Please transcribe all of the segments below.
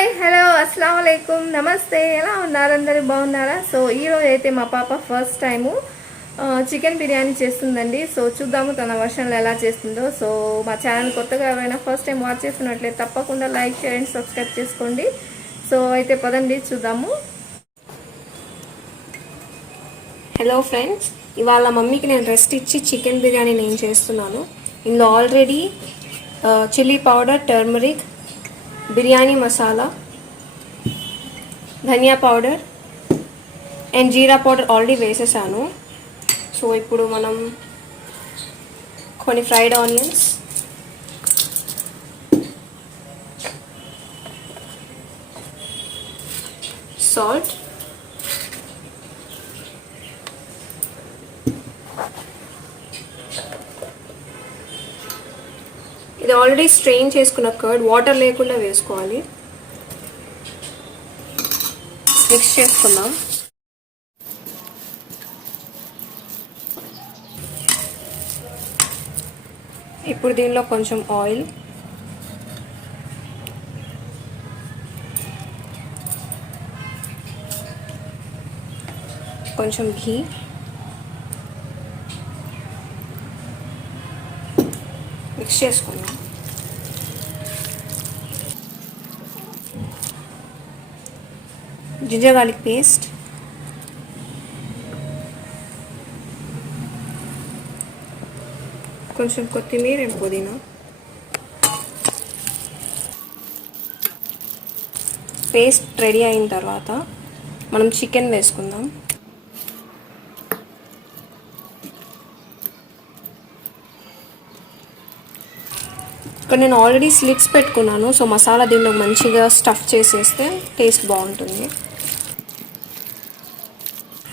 Hi hello అస్సలం వాలేకుమ్ నమస్తే. ఎలా ఉన్నారు? అందరూ బాగున్నారా? సో ఈరోజు అయితే మా పాప ఫస్ట్ టైము చికెన్ బిర్యానీ చేస్తుందండి. సో చూద్దాము తన వర్షన్లో ఎలా చేస్తుందో. సో మా ఛానల్ కొత్తగా ఎవరైనా ఫస్ట్ టైం వాచ్ చేస్తున్నట్లయితే తప్పకుండా లైక్ చేయండి, సబ్స్క్రైబ్ చేసుకోండి. సో అయితే పదండి చూద్దాము. హలో ఫ్రెండ్స్, ఇవాళ మమ్మీకి నేను రెస్ట్ ఇచ్చి చికెన్ బిర్యానీ నేను చేస్తున్నాను. ఇందులో already chilli powder, turmeric, biryani masala, ధనియా పౌడర్ అండ్ జీరా పౌడర్ ఆల్రెడీ వేసేసాను. సో ఇప్పుడు మనం కొన్ని ఫ్రైడ్ ఆనియన్స్, సాల్ట్, ఇది ఆల్రెడీ స్ట్రెయిన్ చేసుకున్న కర్డ్, వాటర్ లేకుండా వేసుకోవాలి. మిక్స్ చేసుకుందాం. ఇప్పుడు దీనిలో కొంచెం ఆయిల్, కొంచెం ఘీ, మిక్స్ చేసుకుందాం. జింజర్ గార్లిక్ పేస్ట్, కొంచెం కొత్తిమీర అండ్ పుదీనా, పేస్ట్ రెడీ అయిన తర్వాత మనం చికెన్ వేసుకుందాం. ఇక్కడ నేను ఆల్రెడీ స్లిట్స్ పెట్టుకున్నాను. సో మసాలా దీనిలో మంచిగా స్టఫ్ చేసేస్తే టేస్ట్ బాగుంటుంది.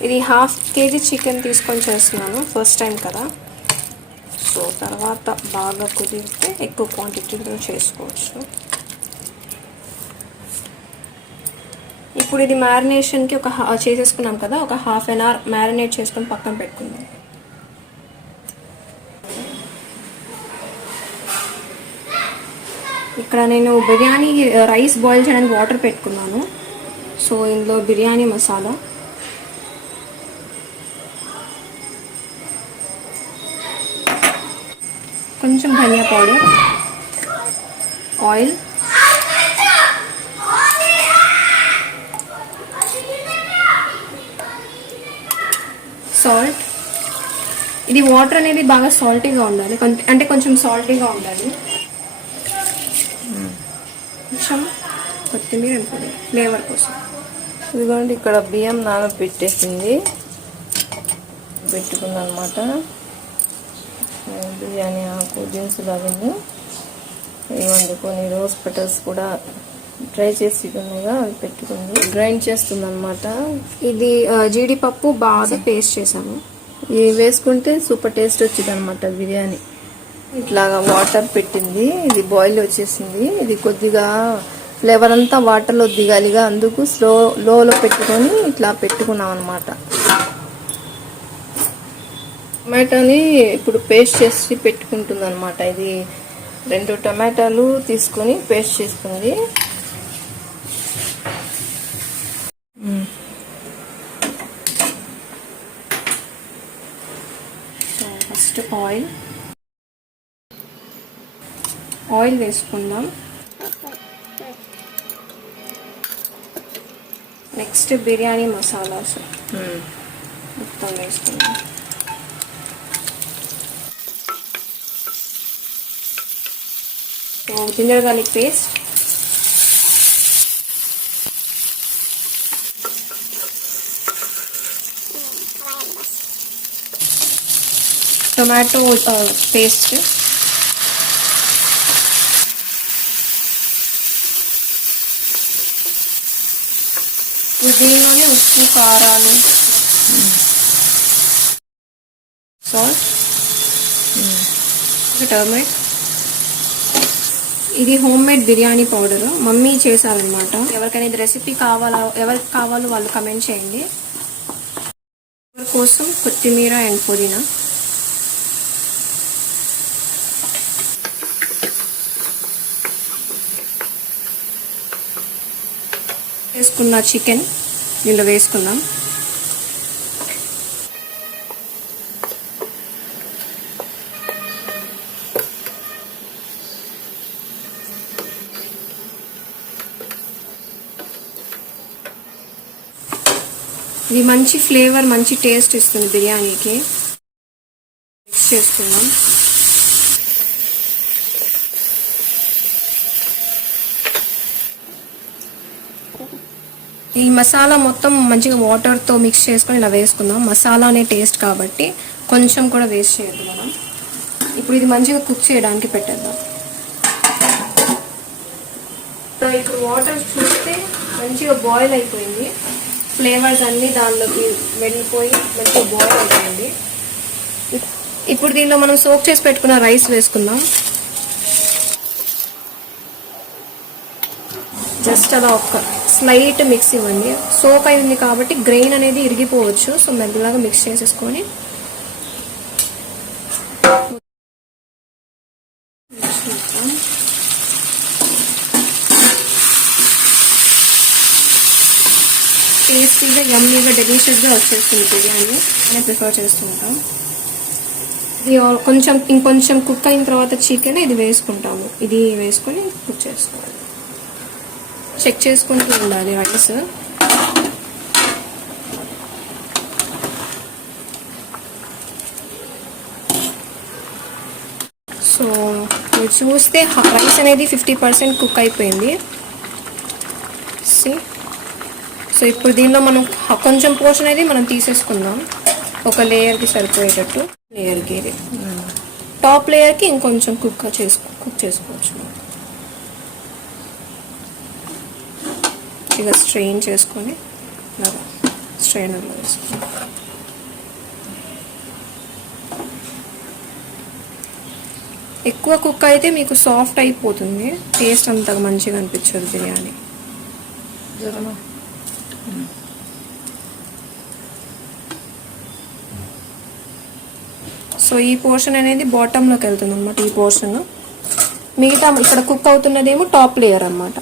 ఇది 1/2 kg చికెన్ తీసుకొని చేస్తున్నాను, ఫస్ట్ టైం కదా. సో తర్వాత బాగా కుదిరితే ఎక్కువ క్వాంటిటీలో చేసుకోవచ్చు. ఇప్పుడు ఇది మ్యారినేషన్కి చేసేసుకున్నాం కదా, ఒక 1/2 an hour మ్యారినేట్ చేసుకొని పక్కన పెట్టుకుందాం. ఇక్కడ నేను బిర్యానీ రైస్ బాయిల్ చేయడానికి వాటర్ పెట్టుకున్నాను. సో ఇందులో బిర్యానీ మసాలా, కొంచెం ధనియా పౌడర్, ఆయిల్, సాల్ట్. ఇది వాటర్ అనేది బాగా సాల్టీగా ఉండాలి, అంటే కొంచెం సాల్టీగా ఉండాలి. కొంచెం కొత్తిమీర పొడి ఫ్లేవర్ కోసం. ఇదిగోండి ఇక్కడ బియ్యం నానబెట్టేసింది పెట్టుకుంది అనమాట. బిర్యానీ ఆకు, దినుసులు అవన్నీ ఇవ్వండి. కొన్ని రోజ్ పెటల్స్ కూడా డ్రై చేసి ఉన్నాయిగా, అవి పెట్టుకుంది. గ్రైండ్ చేస్తుంది అనమాట. ఇది జీడిపప్పు బాగా పేస్ట్ చేసాము. ఇవి వేసుకుంటే సూపర్ టేస్ట్ వచ్చింది అనమాట బిర్యానీ. ఇట్లాగా వాటర్ పెట్టింది, ఇది బాయిల్ వచ్చేసింది. ఇది కొద్దిగా ఫ్లేవర్ అంతా వాటర్లో దిగాలిగా, అందుకు లోలో పెట్టుకొని ఇట్లా పెట్టుకున్నాం అనమాట. టమాటాని ఇప్పుడు పేస్ట్ చేసి పెట్టుకుంటుంది అనమాట. ఇది 2 టమాటాలు తీసుకొని పేస్ట్ చేసుకుంది. ఫస్ట్ ఆయిల్ వేసుకుందాం. నెక్స్ట్ బిర్యానీ మసాలాస్ మొత్తం వేసుకుందాం. Ginger garlic paste, tomato paste, దీనిలోనే ఉప్పు, కారాలు, సాల్ట్, టర్మరిక్. ఇది home made biryani powder mummy చేశారనమాట. ఎవరికైనా ఇది రెసిపీ ఎవరికి కావాలో వాళ్ళు కమెంట్ చేయండి. కోసం కొత్తిమీర అండ్ పుదీనా, వేసుకున్న చికెన్ దీనిలో వేసుకుందాం. ఇది మంచి ఫ్లేవర్, మంచి టేస్ట్ ఇస్తుంది బిర్యానీకి. మిక్స్ చేసుకుందాం. ఈ మసాలా మొత్తం మంచిగా వాటర్తో మిక్స్ చేసుకొని ఇలా వేసుకుందాం. మసాలానే టేస్ట్ కాబట్టి కొంచెం కూడా వేస్ట్ చేయొద్దు మనం. ఇప్పుడు ఇది మంచిగా కుక్ చేయడానికి పెట్టేద్దాం. సో ఇప్పుడు వాటర్ చూస్తే మంచిగా బాయిల్ అయిపోయింది. ఫ్లేవర్స్ అన్నీ దానిలోకి వెళ్ళిపోయి మంచిగా బాయిల్ అయిపోయింది. ఇప్పుడు దీనిలో మనం సోక్ చేసి పెట్టుకున్న రైస్ వేసుకుందాం. జస్ట్ అలా ఒక స్లైట్ మిక్స్ ఇవ్వండి. సోక్ అయింది కాబట్టి గ్రెయిన్ అనేది ఇరిగిపోవచ్చు. సో మెల్లగా మిక్స్ చేసేసుకొని టేస్టీగా, యమ్మీగా, డెలిషియస్గా వచ్చేస్తుంది బిర్యానీ అని ప్రిఫర్ చేస్తుంటాం. ఇది ఇంకొంచెం కుక్ అయిన తర్వాత చికెన్ ఇది వేసుకుంటాము. ఇది వేసుకొని కుక్ చేసుకోవాలి. చెక్ చేసుకుంటూ ఉండాలి రైస్. సో మీరు చూస్తే రైస్ అనేది 50% కుక్ అయిపోయింది. సో ఇప్పుడు దీనిలో మనం కొంచెం పోర్షన్ అనేది మనం తీసేసుకుందాం. ఒక లేయర్కి సరిపోయేటట్టు. లేయర్కి ఇది టాప్ లేయర్కి ఇంకొంచెం కుక్ చేసుకోవచ్చు. ఇక స్ట్రెయిన్ చేసుకొని ఇలాగా స్ట్రెయినర్లో వేసుకొని ఎక్కువ కుక్ అయితే మీకు సాఫ్ట్ అయిపోతుంది. టేస్ట్ అంతగా మంచిగా అనిపించదు బిర్యానీ. సో ఈ పోర్షన్ అనేది బాటంలోకి వెళ్తుంది అనమాట. ఈ పోర్షన్ మిగతా ఇక్కడ కుక్ అవుతున్నదేమో టాప్ లేయర్ అనమాట.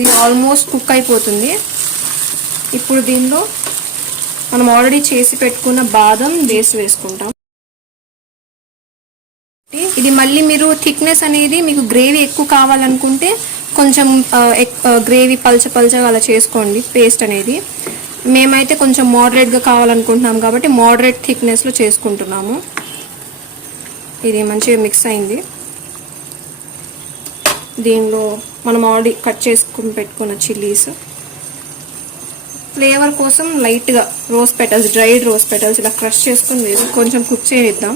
ఇది ఆల్మోస్ట్ కుక్ అయిపోతుంది. ఇప్పుడు దీనిలో మనం ఆల్రెడీ చేసి పెట్టుకున్న బాదం వేసుకుంటాం. ఇది మళ్ళీ మీరు థిక్నెస్ అనేది మీకు గ్రేవీ ఎక్కువ కావాలనుకుంటే కొంచెం గ్రేవీ పల్చగా అలా చేసుకోండి పేస్ట్ అనేది. మేమైతే కొంచెం మోడరేట్గా కావాలనుకుంటున్నాం కాబట్టి మోడరేట్ థిక్నెస్లో చేసుకుంటున్నాము. ఇది మంచిగా మిక్స్ అయింది. దీనిలో మనం ఆల్రెడీ కట్ చేసుకుని పెట్టుకున్న చిల్లీస్, ఫ్లేవర్ కోసం లైట్గా rose petals, dried rose petals ఇలా క్రష్ చేసుకొని వేసి కొంచెం కుక్ చేయిద్దాం.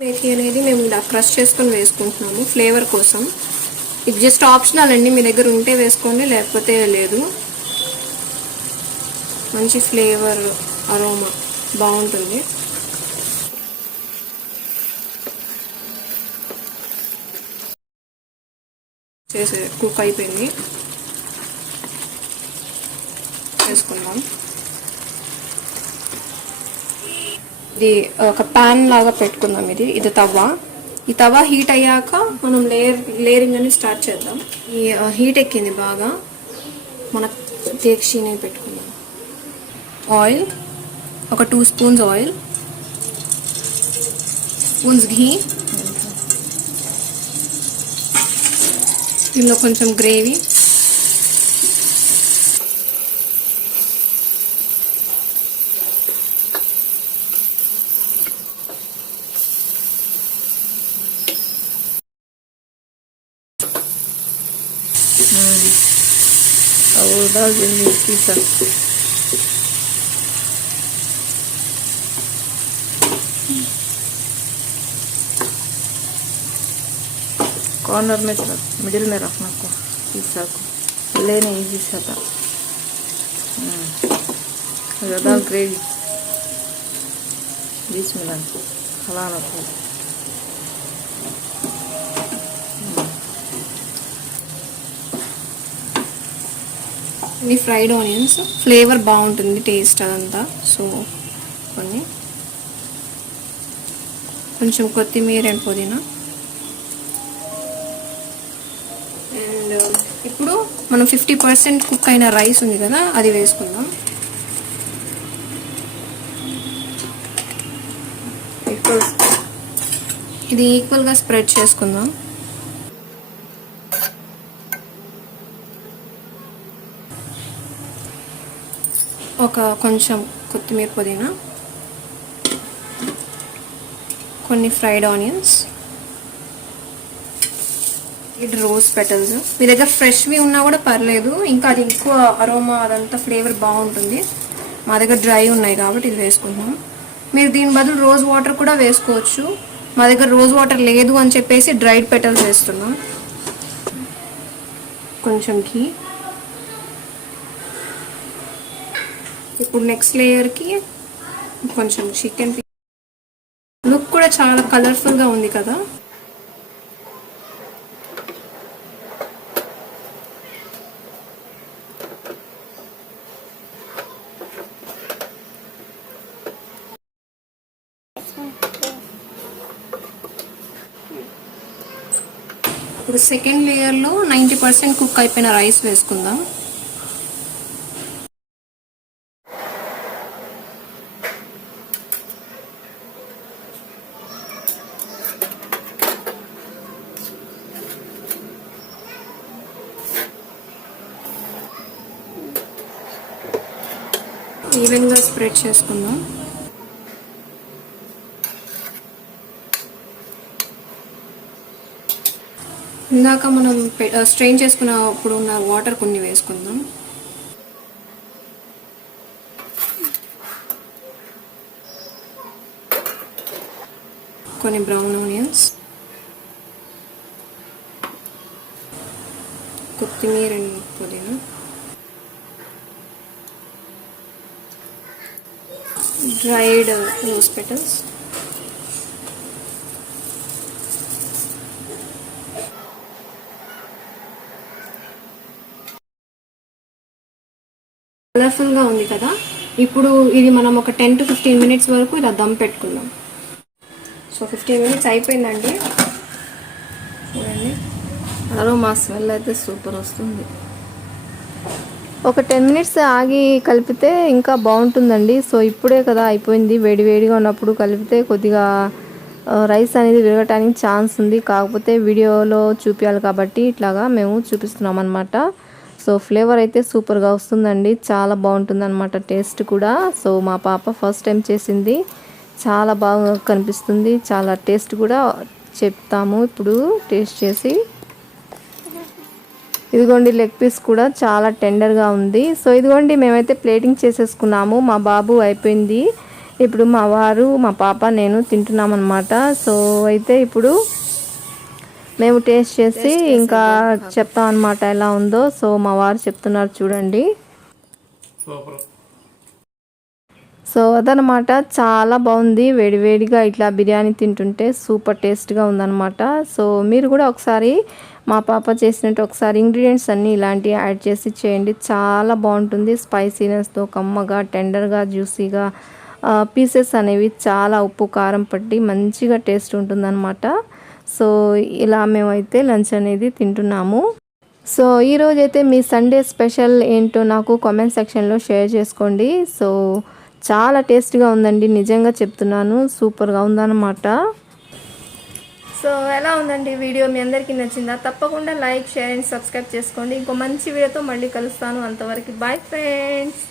మేథీ అనేది మేము ఇలా క్రష్ చేసుకొని వేసుకుంటున్నాము ఫ్లేవర్ కోసం. ఇది జస్ట్ ఆప్షనల్ అండి, మీ దగ్గర ఉంటే వేసుకోండి లేకపోతే లేదు. మంచి ఫ్లేవర్, అరోమా బాగుంటుంది. కుక్ అయిపోయింది. వేసుకుందాం. ఇది ఒక ప్యాన్ లాగా పెట్టుకుందాం. ఇది తవ్వ. ఈ తవ్వ హీట్ అయ్యాక మనం లేయరింగ్ అని స్టార్ట్ చేద్దాం. ఈ హీట్ ఎక్కింది బాగా. మన దేక్షిని పెట్టుకుందాం. ఆయిల్ ఒక 2 స్పూన్స్ ఆయిల్, స్పూన్స్ ఘీ, ఇందులో కొంచెం గ్రేవీ, डाल देंगे इसकी सब। कॉर्नर में मिडिल में रखना को पिज्जा को लेने इजी से था। ज़्यादा ग्रेवी बीच में हलाना को। ఇది ఫ్రైడ్ ఆనియన్స్, ఫ్లేవర్ బాగుంటుంది టేస్ట్ అదంతా. సో కొంచెం కొత్తిమీర అండ్ పుదీనా, ఇప్పుడు మనం 50% కుక్ అయిన రైస్ ఉంది కదా, అది వేసుకుందాం. ఇది ఈక్వల్గా స్ప్రెడ్ చేసుకుందాం. కొంచెం కొత్తిమీర, పుదీనా, కొన్ని ఫ్రైడ్ ఆనియన్స్, ఇది రోజ్ పెటల్స్. మీ దగ్గర ఫ్రెష్వి ఉన్నా కూడా పర్లేదు, ఇంకా అది ఎక్కువ అరోమా అదంతా ఫ్లేవర్ బాగుంటుంది. మా దగ్గర డ్రై ఉన్నాయి కాబట్టి ఇది వేసుకుంటున్నాం. మీరు దీని బదులు రోజ్ వాటర్ కూడా వేసుకోవచ్చు. మా దగ్గర రోజ్ వాటర్ లేదు అని చెప్పేసి డ్రైడ్ పెటల్స్ వేస్తున్నాం. కొంచెం ఘీ. ఇప్పుడు నెక్స్ట్ లేయర్కి కొంచెం చికెన్. లుక్ కూడా చాలా కలర్ఫుల్గా ఉంది కదా. ఇప్పుడు సెకండ్ లేయర్లో 90% కుక్ అయిపోయిన రైస్ వేసుకుందాం. ఈవెన్గా స్ప్రెడ్ చేసుకుందాం. ఇందాక మనం స్ట్రెయిన్ చేసుకున్నప్పుడు ఉన్న వాటర్ కొన్ని వేసుకుందాం. కొన్ని బ్రౌన్ ఆనియన్స్, కొత్తిమీర అండ్ పుదీనా, డ్రైడ్ రోజ్ పెటల్స్, కలర్ఫుల్గా ఉంది కదా. ఇప్పుడు ఇది మనం ఒక 10 to 15 minutes వరకు ఇలా దమ్ పెట్టుకుందాం. సో 15 minutes అయిపోయిందండి. చూడండి, అరోమా స్మెల్ అయితే సూపర్ వస్తుంది. ఒక 10 minutes ఆగి కలిపితే ఇంకా బాగుంటుందండి. సో ఇప్పుడే కదా అయిపోయింది, వేడి వేడిగా ఉన్నప్పుడు కలిపితే కొద్దిగా రైస్ అనేది విరగటానికి ఛాన్స్ ఉంది. కాకపోతే వీడియోలో చూపించాలి కాబట్టి ఇట్లాగా మేము చూపిస్తున్నాం అనమాట. సో ఫ్లేవర్ అయితే సూపర్గా వస్తుందండి, చాలా బాగుంటుంది అనమాట టేస్ట్ కూడా. సో మా పాప ఫస్ట్ టైం చేసింది, చాలా బాగా కనిపిస్తుంది, చాలా టేస్ట్ కూడా చెప్తాము ఇప్పుడు టేస్ట్ చేసి. ఇదిగోండి లెగ్ పీస్ కూడా చాలా టెండర్గా ఉంది. సో ఇదిగోండి మేమైతే ప్లేటింగ్ చేసేసుకున్నాము. మా బాబు అయిపోయింది, ఇప్పుడు మా వారు, మా పాప, నేను తింటున్నాం అనమాట. సో అయితే ఇప్పుడు మేము టేస్ట్ చేసి ఇంకా చెప్తాం అనమాట ఎలా ఉందో. సో మా వారు చెప్తున్నారు చూడండి. సో అదనమాట, చాలా బాగుంది. వేడివేడిగా ఇట్లా బిర్యానీ తింటుంటే సూపర్ టేస్ట్గా ఉందన్నమాట. సో మీరు కూడా ఒకసారి మా పాప చేసినట్టు ఒకసారి ఇంగ్రీడియంట్స్ అన్నీ ఇలాంటివి యాడ్ చేసి చేయండి, చాలా బాగుంటుంది. స్పైసీనెస్తో కమ్మగా, టెండర్గా, జ్యూసీగా, పీసెస్ అనేవి చాలా ఉప్పు కారం పట్టి మంచిగా టేస్ట్ ఉంటుందన్నమాట. సో ఇలా మేమైతే లంచ్ అనేది తింటున్నాము. సో ఈరోజైతే మీ సండే స్పెషల్ ఏంటో నాకు కామెంట్ సెక్షన్లో షేర్ చేసుకోండి. సో చాలా టేస్ట్గా ఉందండి, నిజంగా చెప్తున్నాను, సూపర్గా ఉందన్నమాట. సో ఎలా ఉందండి వీడియో, మీ అందరికీ నచ్చిందా? తప్పకుండా లైక్, షేర్ అండ్ సబ్స్క్రైబ్ చేసుకోండి. ఇంకో మంచి వీడియోతో మళ్ళీ కలుస్తాను. అంతవరకు బాయ్ ఫ్రెండ్స్.